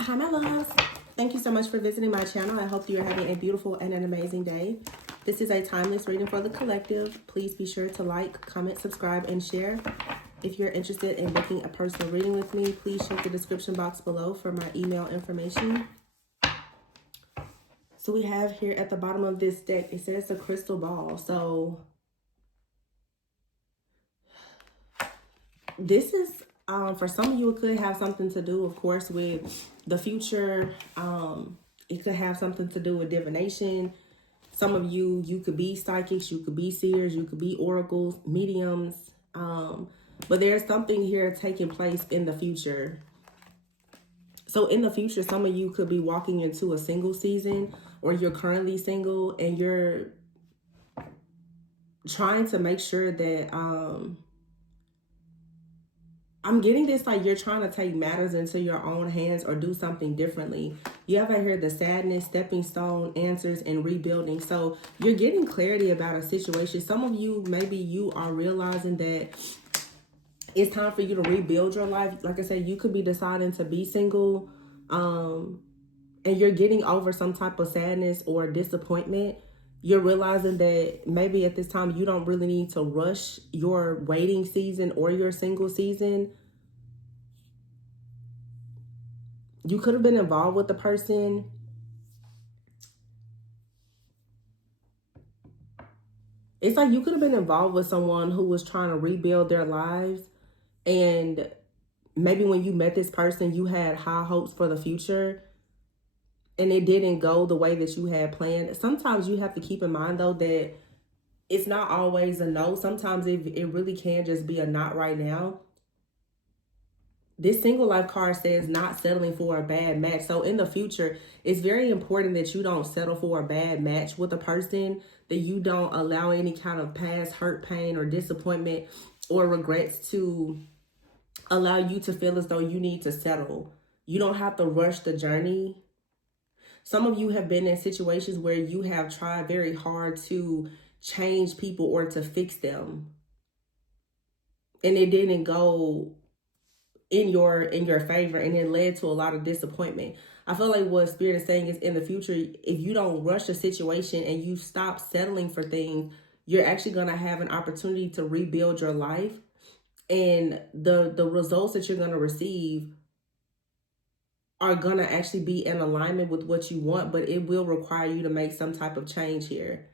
Hi, my loves. Thank you so much for visiting my channel. I hope you're having a beautiful and an amazing day. This is a timeless reading for the collective. Please be sure to like, comment, subscribe, and share. If you're interested in booking a personal reading with me, please check the description box below for my email information. So we have here at the bottom of this deck, it says a crystal ball. So this is, for some of you, it could have something to do, of course, with the future. It could have something to do with divination. Some of you, you could be psychics, you could be seers, you could be oracles, mediums. But there's something here taking place in the future. So in the future, some of you could be walking into a single season, or you're currently single and you're trying to make sure that, I'm getting this like you're trying to take matters into your own hands or do something differently. You have right here the sadness, stepping stone, answers, and rebuilding. So you're getting clarity about a situation. Some of you, maybe you are realizing that it's time for you to rebuild your life. Like I said, you could be deciding to be single, and you're getting over some type of sadness or disappointment. You're realizing that maybe at this time you don't really need to rush your waiting season or your single season. You could have been involved with the person. It's like you could have been involved with someone who was trying to rebuild their lives. And maybe when you met this person, you had high hopes for the future. And it didn't go the way that you had planned. Sometimes you have to keep in mind, though, that it's not always a no. Sometimes it really can just be a not right now. This single life card says not settling for a bad match. So in the future, it's very important that you don't settle for a bad match with a person, that you don't allow any kind of past hurt, pain, or disappointment or regrets to allow you to feel as though you need to settle. You don't have to rush the journey. Some of you have been in situations where you have tried very hard to change people or to fix them, and it didn't go in your favor, and it led to a lot of disappointment. I feel like what Spirit is saying is in the future, if you don't rush a situation and you stop settling for things, you're actually going to have an opportunity to rebuild your life, and the results that you're going to receive are going to actually be in alignment with what you want, but it will require you to make some type of change here.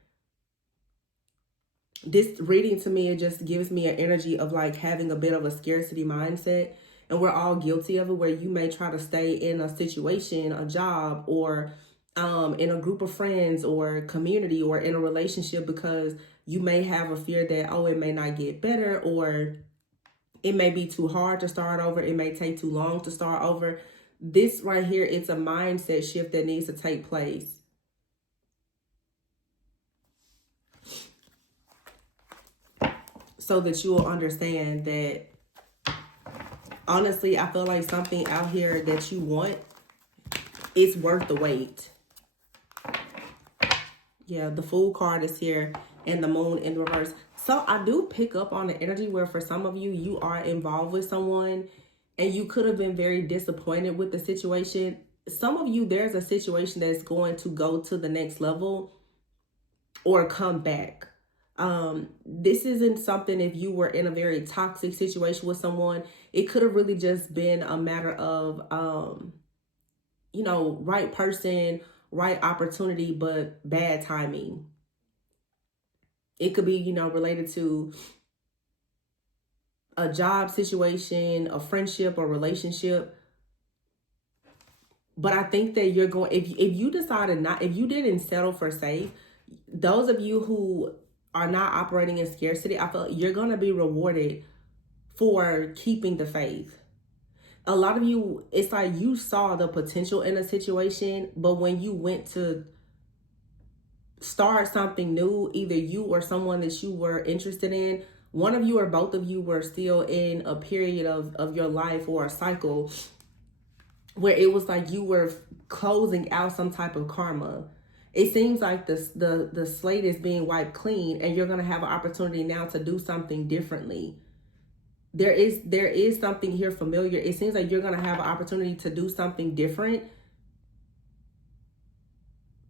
This reading to me, it just gives me an energy of like having a bit of a scarcity mindset. And we're all guilty of it, where you may try to stay in a situation, a job, or in a group of friends or community or in a relationship because you may have a fear that, oh, it may not get better, or it may be too hard to start over. It may take too long to start over. This right here, it's a mindset shift that needs to take place. So that you will understand that, honestly, I feel like something out here that you want, it's worth the wait. Yeah, the Fool card is here and the Moon in reverse. So I do pick up on the energy where for some of you, you are involved with someone and you could have been very disappointed with the situation. Some of you, there's a situation that's going to go to the next level or come back. This isn't something, if you were in a very toxic situation with someone, it could have really just been a matter of, you know, right person, right opportunity, but bad timing. It could be, you know, related to a job situation, a friendship or relationship. But I think that you're going, if you decided not, if you didn't settle for safe, those of you who are not operating in scarcity, I feel like you're going to be rewarded for keeping the faith. A lot of you, it's like you saw the potential in a situation, but when you went to start something new, either you or someone that you were interested in, one of you or both of you were still in a period of your life or a cycle where it was like you were closing out some type of karma. It seems like the slate is being wiped clean and you're going to have an opportunity now to do something differently. there is something here familiar. It seems like you're going to have an opportunity to do something different,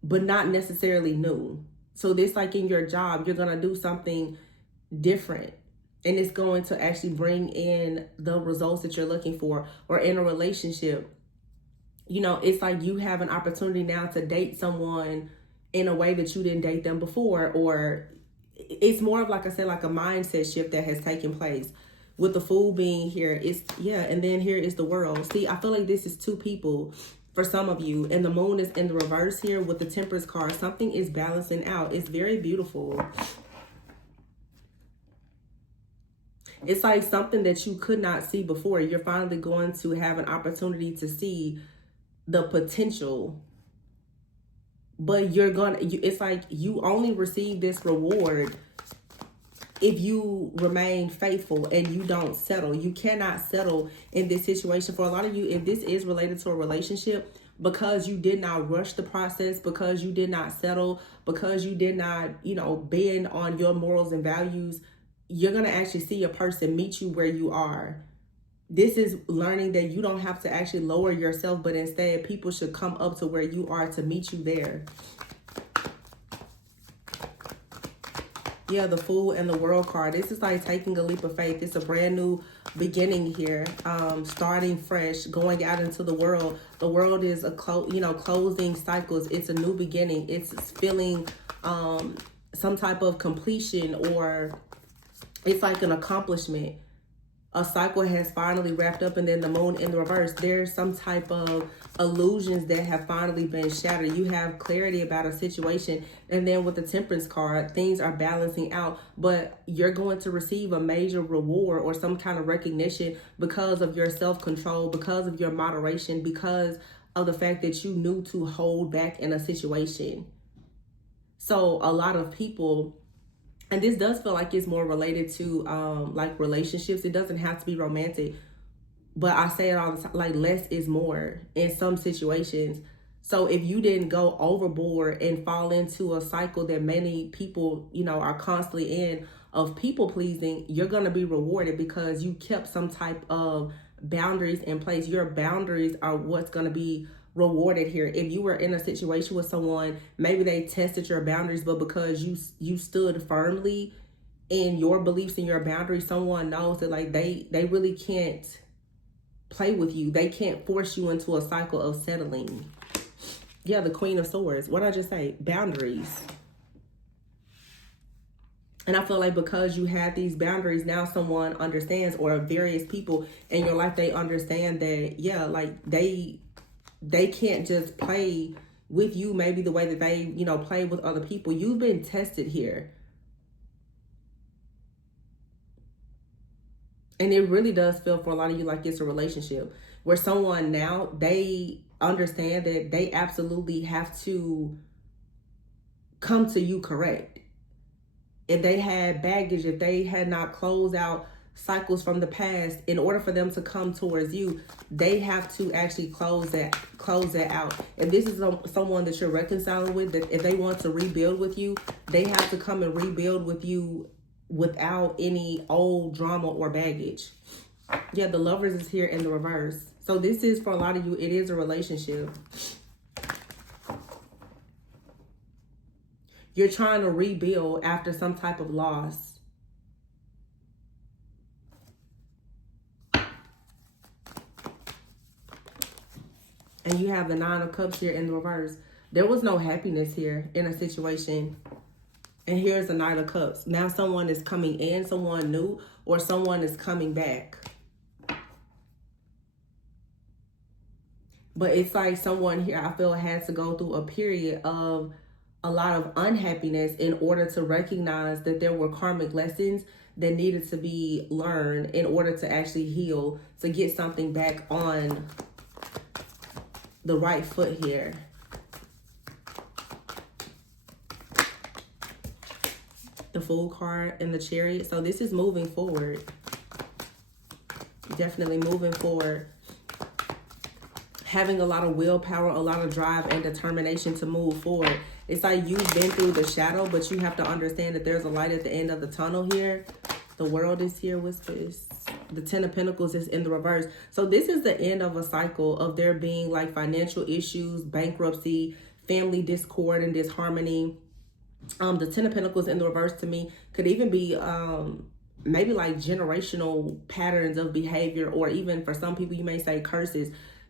but not necessarily new. So this, like in your job, you're going to do something different, and it's going to actually bring in the results that you're looking for. Or in a relationship, you know, it's like you have an opportunity now to date someone in a way that you didn't date them before. Or it's more of, like I said, like a mindset shift that has taken place. With the Fool being here, it's, yeah, and then here is the World. See, I feel like this is two people for some of you, and the Moon is in the reverse here with the Temperance card. Something is balancing out. It's very beautiful. It's like something that you could not see before. You're finally going to have an opportunity to see the potential, but it's like you only receive this reward if you remain faithful and you don't settle. You cannot settle in this situation. For a lot of you, if this is related to a relationship, because you did not rush the process, because you did not settle, because you did not, you know, bend on your morals and values, you're going to actually see a person meet you where you are. This is learning that you don't have to actually lower yourself, but instead people should come up to where you are to meet you there. Yeah, the Fool and the World card. This is like taking a leap of faith. It's a brand new beginning here. Starting fresh, going out into the world. The world is closing cycles. It's a new beginning. It's feeling some type of completion, or it's like an accomplishment. A cycle has finally wrapped up, and then the Moon in the reverse. There's some type of illusions that have finally been shattered. You have clarity about a situation, and then with the Temperance card, things are balancing out, but you're going to receive a major reward or some kind of recognition because of your self-control, because of your moderation, because of the fact that you knew to hold back in a situation. So a lot of people, and this does feel like it's more related to like relationships. It doesn't have to be romantic, but I say it all the time, like less is more in some situations. So if you didn't go overboard and fall into a cycle that many people, you know, are constantly in of people pleasing, you're going to be rewarded because you kept some type of boundaries in place. Your boundaries are what's going to be rewarded here. If you were in a situation with someone, maybe they tested your boundaries, but because you stood firmly in your beliefs and your boundaries, someone knows that like they really can't play with you. They can't force you into a cycle of settling. Yeah, the Queen of Swords. What did I just say? Boundaries. And I feel like because you have these boundaries, now someone understands, or various people in your life, they understand that, yeah, like they can't just play with you maybe the way that they, you know, play with other people. You've been tested here. And it really does feel for a lot of you like it's a relationship where someone now, they understand that they absolutely have to come to you correct. If they had baggage, if they had not closed out cycles from the past, in order for them to come towards you, they have to actually close that out. If this is someone that you're reconciling with, that if they want to rebuild with you, they have to come and rebuild with you without any old drama or baggage. Yeah, the Lovers is here in the reverse. So this is, for a lot of you, it is a relationship. You're trying to rebuild after some type of loss. And you have the Nine of Cups here in the reverse. There was no happiness here in a situation. And here's the Knight of Cups. Now someone is coming in, someone new, or someone is coming back. But it's like someone here, I feel, had to go through a period of a lot of unhappiness in order to recognize that there were karmic lessons that needed to be learned in order to actually heal, to get something back on the right foot here. The Fool card and the Chariot. So this is moving forward. Definitely moving forward. Having a lot of willpower, a lot of drive and determination to move forward. It's like you've been through the shadow, but you have to understand that there's a light at the end of the tunnel here. The World is here. What's this? The Ten of Pentacles is in the reverse. So this is the end of a cycle of there being like financial issues, bankruptcy, family discord and disharmony. The Ten of Pentacles in the reverse to me could even be maybe like generational patterns of behavior, or even for some people you may say curses.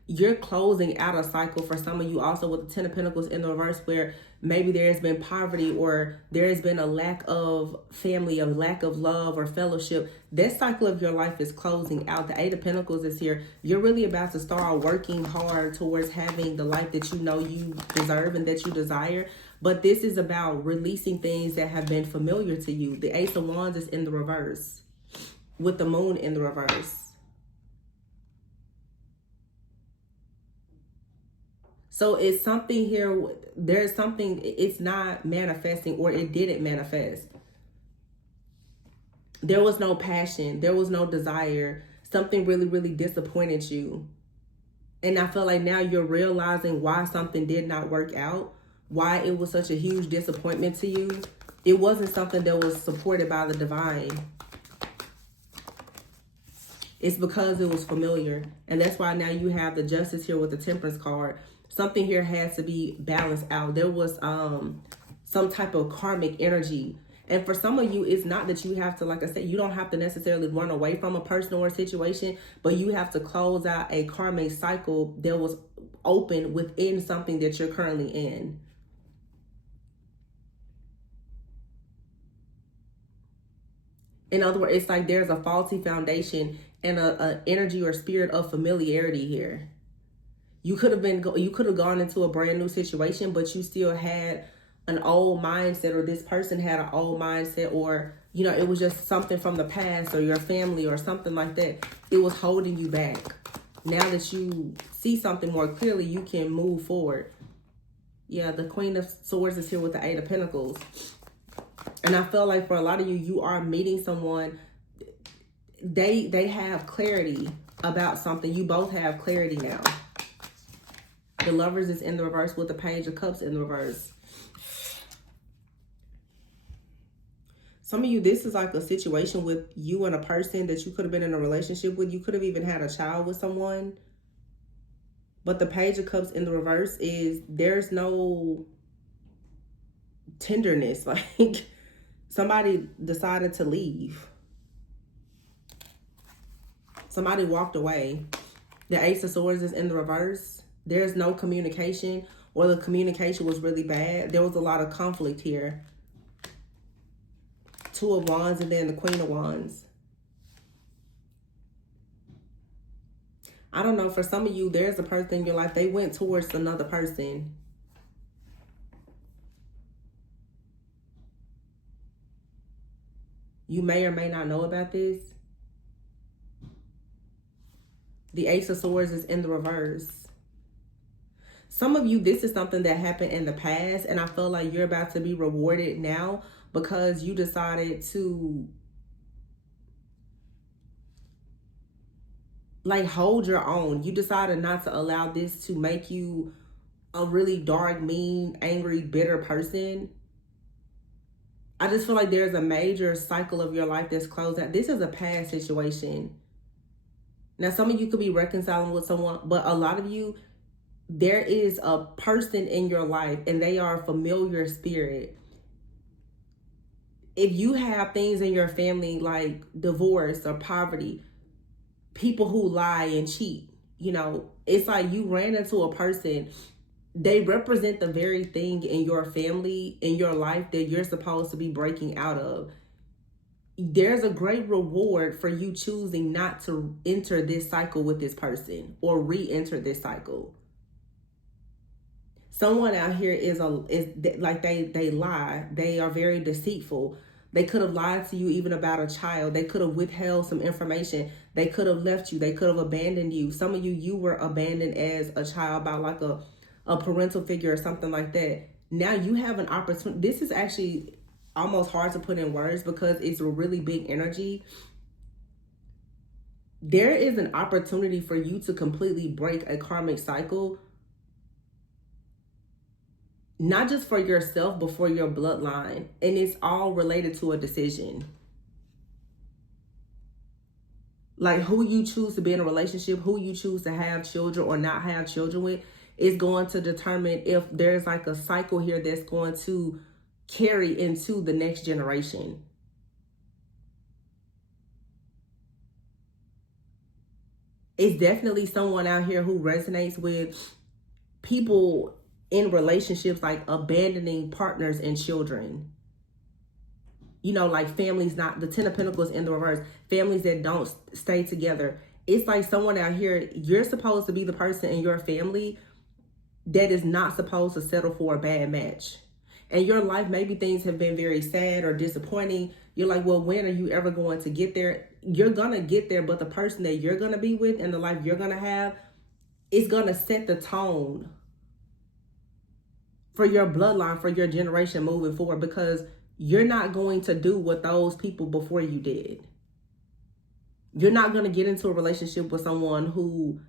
You're closing out a cycle for some of you also with the Ten of Pentacles in the reverse, where maybe there has been poverty or there has been a lack of family, a lack of love or fellowship. That cycle of your life is closing out. The Eight of Pentacles is here. You're really about to start working hard towards having the life that you know you deserve and that you desire. But this is about releasing things that have been familiar to you. The Ace of Wands is in the reverse with the Moon in the reverse. So it's something here, there's something, it's not manifesting, or it didn't manifest. There was no passion. There was no desire. Something really, really disappointed you. And I feel like now you're realizing why something did not work out, why it was such a huge disappointment to you. It wasn't something that was supported by the divine. It's because it was familiar. And that's why now you have the Justice here with the Temperance card. Something here has to be balanced out. There was some type of karmic energy. And for some of you, it's not that you have to, like I said, you don't have to necessarily run away from a person or a situation, but you have to close out a karmic cycle that was open within something that you're currently in. In other words, it's like there's a faulty foundation and a energy or spirit of familiarity here. You could have gone into a brand new situation, but you still had an old mindset, or this person had an old mindset, or, you know, it was just something from the past or your family or something like that. It was holding you back. Now that you see something more clearly, you can move forward. Yeah, the Queen of Swords is here with the Eight of Pentacles. And I feel like for a lot of you, you are meeting someone, they have clarity about something. You both have clarity now. The Lovers is in the reverse with the Page of Cups in the reverse. Some of you, this is like a situation with you and a person that you could have been in a relationship with. You could have even had a child with someone. But the Page of Cups in the reverse is there's no tenderness. Like somebody decided to leave. Somebody walked away. The Ace of Swords is in the reverse. There's no communication, or the communication was really bad. There was a lot of conflict here. Two of Wands and then the Queen of Wands. I don't know, for some of you, there's a person in your life, they went towards another person. You may or may not know about this. The Ace of Swords is in the reverse. Some of you, this is something that happened in the past, and I feel like you're about to be rewarded now because you decided to like hold your own. You decided not to allow this to make you a really dark, mean, angry, bitter person. I just feel like there's a major cycle of your life that's closed out. This is a past situation. Now, some of you could be reconciling with someone, but a lot of you, there is a person in your life and they are a familiar spirit. If you have things in your family like divorce or poverty, people who lie and cheat, you know, it's like you ran into a person. They represent the very thing in your family, in your life that you're supposed to be breaking out of. There's a great reward for you choosing not to enter this cycle with this person or re-enter this cycle. Someone out here is like they lie. They are very deceitful. They could have lied to you even about a child. They could have withheld some information. They could have left you. They could have abandoned you. Some of you were abandoned as a child by like a parental figure or something like that. Now you have an opportunity. This is actually almost hard to put in words because it's a really big energy. There is an opportunity for you to completely break a karmic cycle. Not just for yourself, but for your bloodline. And it's all related to a decision. Like, who you choose to be in a relationship, who you choose to have children or not have children with, is going to determine if there's like a cycle here that's going to carry into the next generation. It's definitely someone out here who resonates with people in relationships, like abandoning partners and children. You know, like families, not the 10 of Pentacles in the reverse, families that don't stay together. It's like someone out here, you're supposed to be the person in your family that is not supposed to settle for a bad match. And your life, maybe things have been very sad or disappointing. You're like, well, when are you ever going to get there? You're going to get there, but the person that you're going to be with and the life you're going to have is going to set the tone for your bloodline, for your generation moving forward, because you're not going to do what those people before you did. You're not going to get into a relationship with someone who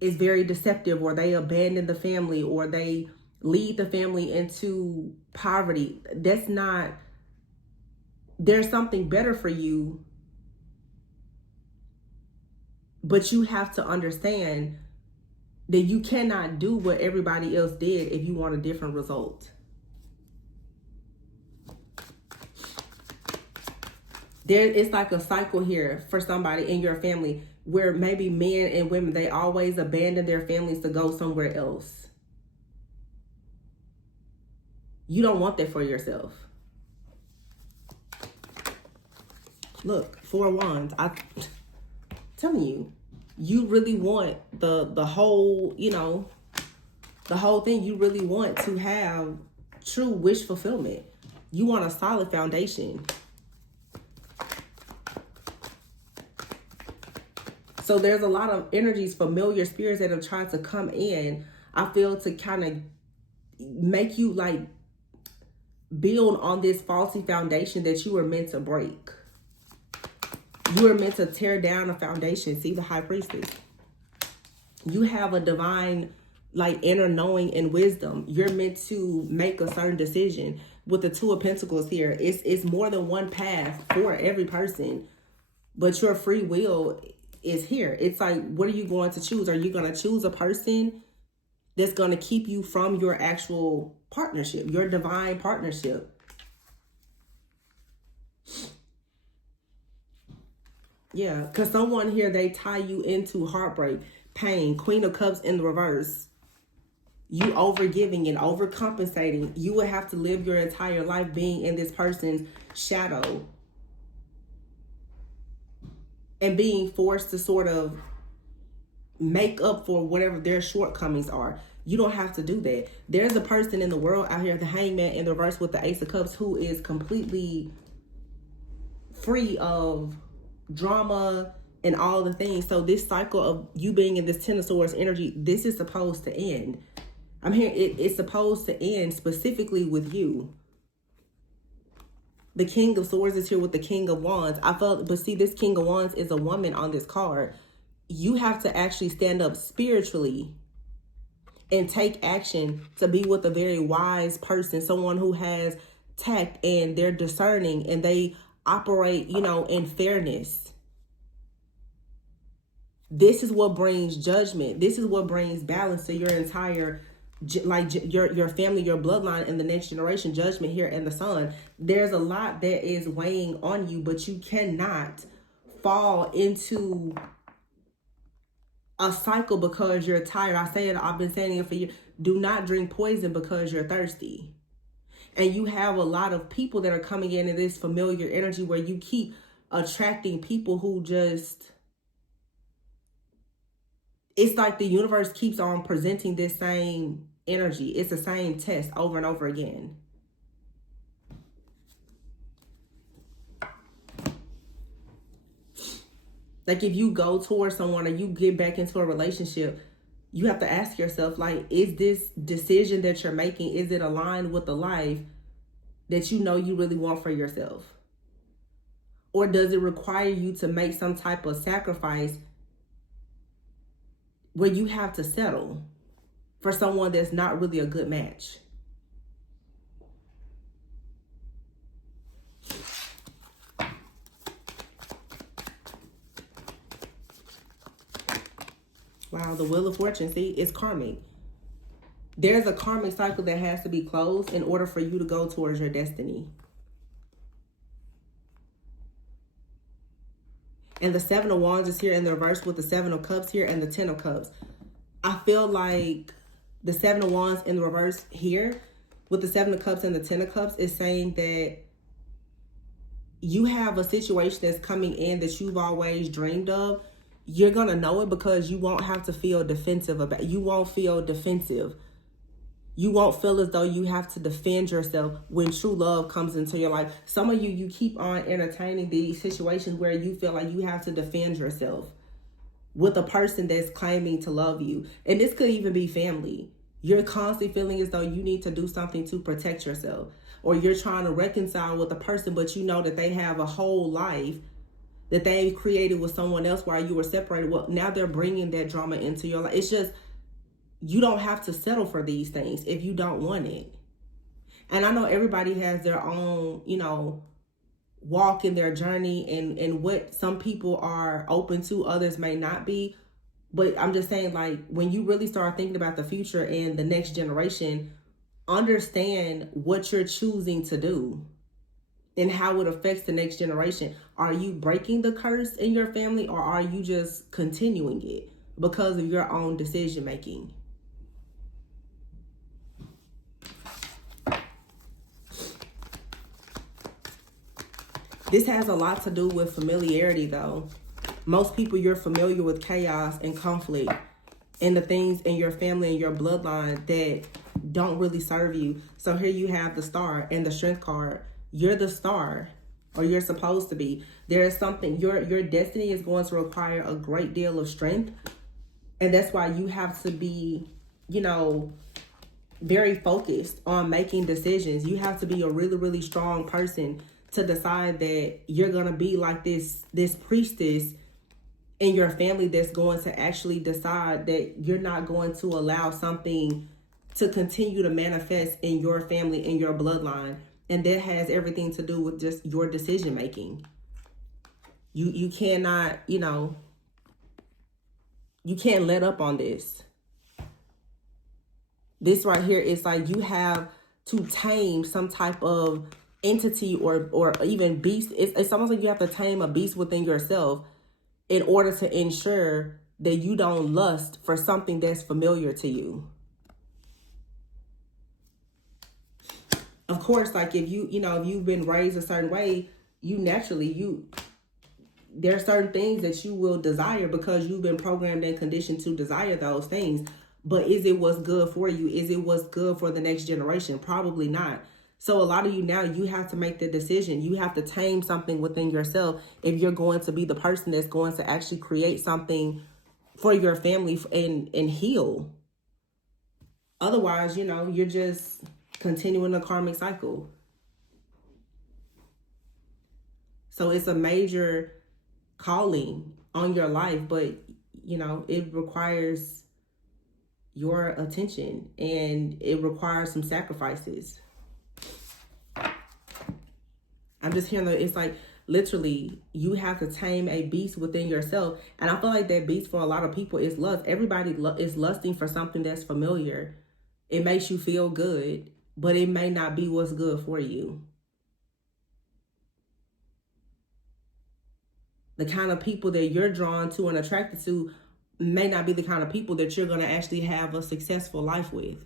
is very deceptive, or they abandon the family, or they lead the family into poverty. That's not, there's something better for you, but you have to understand that you cannot do what everybody else did if you want a different result. It's like a cycle here for somebody in your family where maybe men and women, they always abandon their families to go somewhere else. You don't want that for yourself. Look, 4 of Wands. I'm telling you, you really want the whole, you know, the whole thing. You really want to have true wish fulfillment. You want a solid foundation. So there's a lot of energies, familiar spirits that are trying to come in, I feel, to kind of make you like build on this faulty foundation that you were meant to break. You were meant to tear down a foundation. See the High Priestess. You have a divine like inner knowing and wisdom. You're meant to make a certain decision. With the 2 of Pentacles here, it's more than one path for every person, but your free will is here. It's like, what are you going to choose? Are you going to choose a person that's going to keep you from your actual partnership, your divine partnership? Yeah, because someone here, they tie you into heartbreak, pain. Queen of Cups in the reverse. You overgiving and overcompensating. You would have to live your entire life being in this person's shadow and being forced to sort of make up for whatever their shortcomings are. You don't have to do that. There's a person in the world out here, the Hangman in the reverse with the Ace of Cups, who is completely free of drama and all the things. So this cycle of you being in this 10 of Swords energy, this is supposed to end. I'm here, it's supposed to end specifically with you. The King of Swords is here with the King of Wands. I felt, but see, this King of Wands is a woman on this card. You have to actually stand up spiritually and take action to be with a very wise person, someone who has tact and they're discerning and they operate, you know, in fairness. This is what brings judgment. This is what brings balance to your entire, like your family, your bloodline, and the next generation. Judgment here in the Sun. There's a lot that is weighing on you, but you cannot fall into a cycle because you're tired. I've been saying it for you. Do not drink poison because you're thirsty. And you have a lot of people that are coming in this familiar energy where you keep attracting people who just, it's like the universe keeps on presenting this same energy. It's the same test over and over again. Like, if you go towards someone or you get back into a relationship, you have to ask yourself, like, is this decision that you're making, is it aligned with the life that you know you really want for yourself? Or does it require you to make some type of sacrifice where you have to settle for someone that's not really a good match? Wow, the Wheel of Fortune, see, it's karmic. There's a karmic cycle that has to be closed in order for you to go towards your destiny. And the Seven of Wands is here in the reverse with the Seven of Cups here and the Ten of Cups. I feel like the Seven of Wands in the reverse here with the Seven of Cups and the Ten of Cups is saying that you have a situation that's coming in that you've always dreamed of. You're going to know it because you won't have to feel defensive about it. You won't feel defensive. You won't feel as though you have to defend yourself when true love comes into your life. Some of you keep on entertaining these situations where you feel like you have to defend yourself with a person that's claiming to love you. And this could even be family. You're constantly feeling as though you need to do something to protect yourself. Or you're trying to reconcile with a person, but you know that they have a whole life that they created with someone else while you were separated. Well, now they're bringing that drama into your life. It's just, you don't have to settle for these things if you don't want it. And I know everybody has their own, walk in their journey and what some people are open to, others may not be. But I'm just saying, like, when you really start thinking about the future and the next generation, understand what you're choosing to do and how it affects the next generation. Are you breaking the curse in your family, or are you just continuing it because of your own decision making? This has a lot to do with familiarity, though. Most people, you're familiar with chaos and conflict and the things in your family and your bloodline that don't really serve you. So here you have the Star and the Strength card. You're the star, or you're supposed to be. There is something, your destiny is going to require a great deal of strength. And that's why you have to be, very focused on making decisions. You have to be a really, really strong person to decide that you're going to be like this priestess in your family that's going to actually decide that you're not going to allow something to continue to manifest in your family, in your bloodline. And that has everything to do with just your decision making. You cannot, you can't let up on this. This right here is like you have to tame some type of entity or even beast. It's almost like you have to tame a beast within yourself in order to ensure that you don't lust for something that's familiar to you. Of course, like if if you've been raised a certain way, there are certain things that you will desire because you've been programmed and conditioned to desire those things. But is it what's good for you? Is it what's good for the next generation? Probably not. So a lot of you now, you have to make the decision. You have to tame something within yourself if you're going to be the person that's going to actually create something for your family and heal. Otherwise, you're just continuing the karmic cycle. So it's a major calling on your life, but, it requires your attention and it requires some sacrifices. I'm just hearing that it's like literally you have to tame a beast within yourself. And I feel like that beast for a lot of people is lust. Everybody is lusting for something that's familiar. It makes you feel good, but it may not be what's good for you. The kind of people that you're drawn to and attracted to may not be the kind of people that you're going to actually have a successful life with.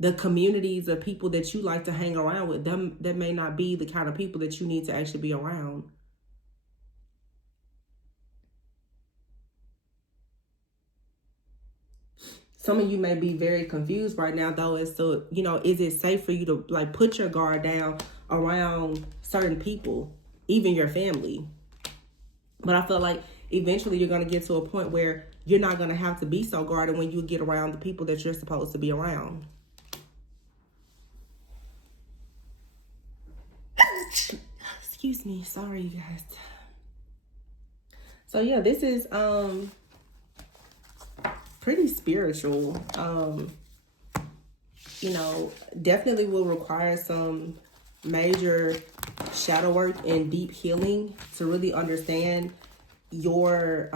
The communities of people that you like to hang around with, them that may not be the kind of people that you need to actually be around. Some of you may be very confused right now, though, as to, is it safe for you to like put your guard down around certain people, even your family? But I feel like eventually you're going to get to a point where you're not going to have to be so guarded when you get around the people that you're supposed to be around. Excuse me. Sorry, you guys. So, yeah, this is pretty spiritual. Definitely will require some major shadow work and deep healing to really understand your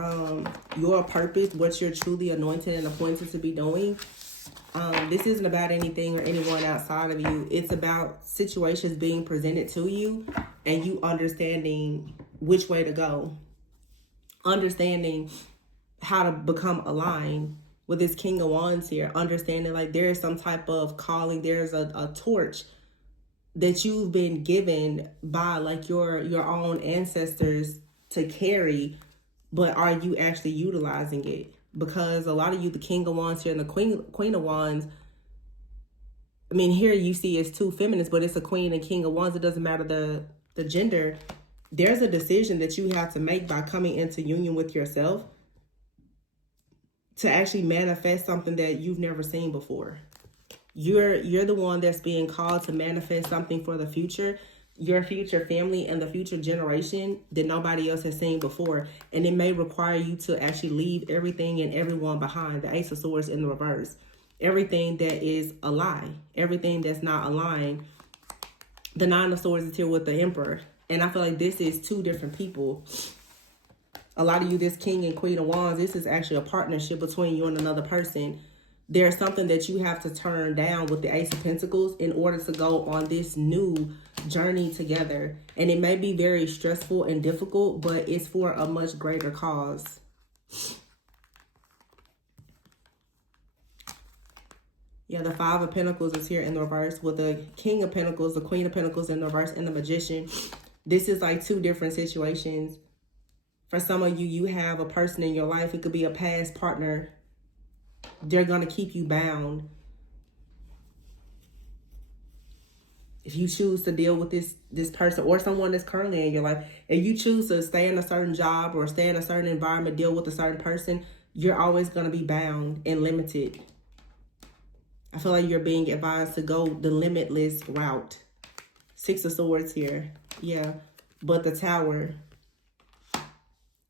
purpose, what you're truly anointed and appointed to be doing. This isn't about anything or anyone outside of you. It's about situations being presented to you and you understanding which way to go. Understanding how to become aligned with this King of Wands here. Understanding like there is some type of calling. There's a torch that you've been given by like your own ancestors to carry, but are you actually utilizing it? Because a lot of you, the King of Wands here and the Queen of Wands, I mean, here you see it's two feminists, but it's a Queen and King of Wands. It doesn't matter the gender. There's a decision that you have to make by coming into union with yourself to actually manifest something that you've never seen before. You're the one that's being called to manifest something for the future, your future family and the future generation that nobody else has seen before. And it may require you to actually leave everything and everyone behind. The Ace of Swords in the reverse. Everything that is a lie. Everything that's not aligned. The Nine of Swords is here with the Emperor. And I feel like this is two different people. A lot of you, this King and Queen of Wands, this is actually a partnership between you and another person. There's something that you have to turn down with the Ace of Pentacles in order to go on this new journey together. And it may be very stressful and difficult, but it's for a much greater cause. Yeah, the Five of Pentacles is here in the reverse with the King of Pentacles, the Queen of Pentacles in the reverse, and the Magician. This is like two different situations. For some of you, you have a person in your life. It could be a past partner. They're going to keep you bound. If you choose to deal with this person or someone that's currently in your life, if you choose to stay in a certain job or stay in a certain environment, deal with a certain person, you're always going to be bound and limited. I feel like you're being advised to go the limitless route. Six of Swords here. Yeah. But the Tower,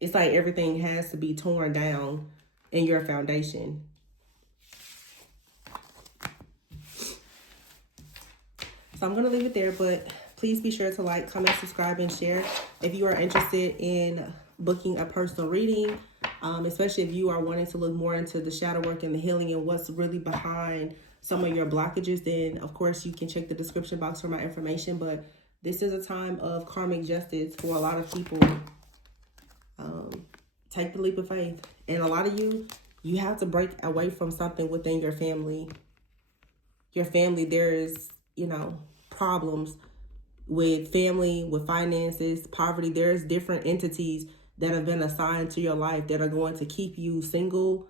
it's like everything has to be torn down in your foundation. So I'm going to leave it there, but please be sure to like, comment, subscribe, and share. If you are interested in booking a personal reading, especially if you are wanting to look more into the shadow work and the healing and what's really behind some of your blockages, then of course you can check the description box for my information. But this is a time of karmic justice for a lot of people. Take the leap of faith. And a lot of you have to break away from something within your family. Your family, there is, problems with family, with finances, poverty. There's different entities that have been assigned to your life that are going to keep you single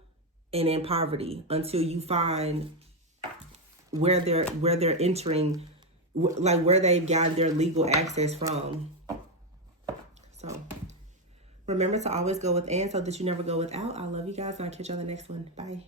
and in poverty until you find where they're entering, like where they've gotten their legal access from. So remember to always go with and so that you never go without. I love you guys, and I'll catch you on the next one. Bye.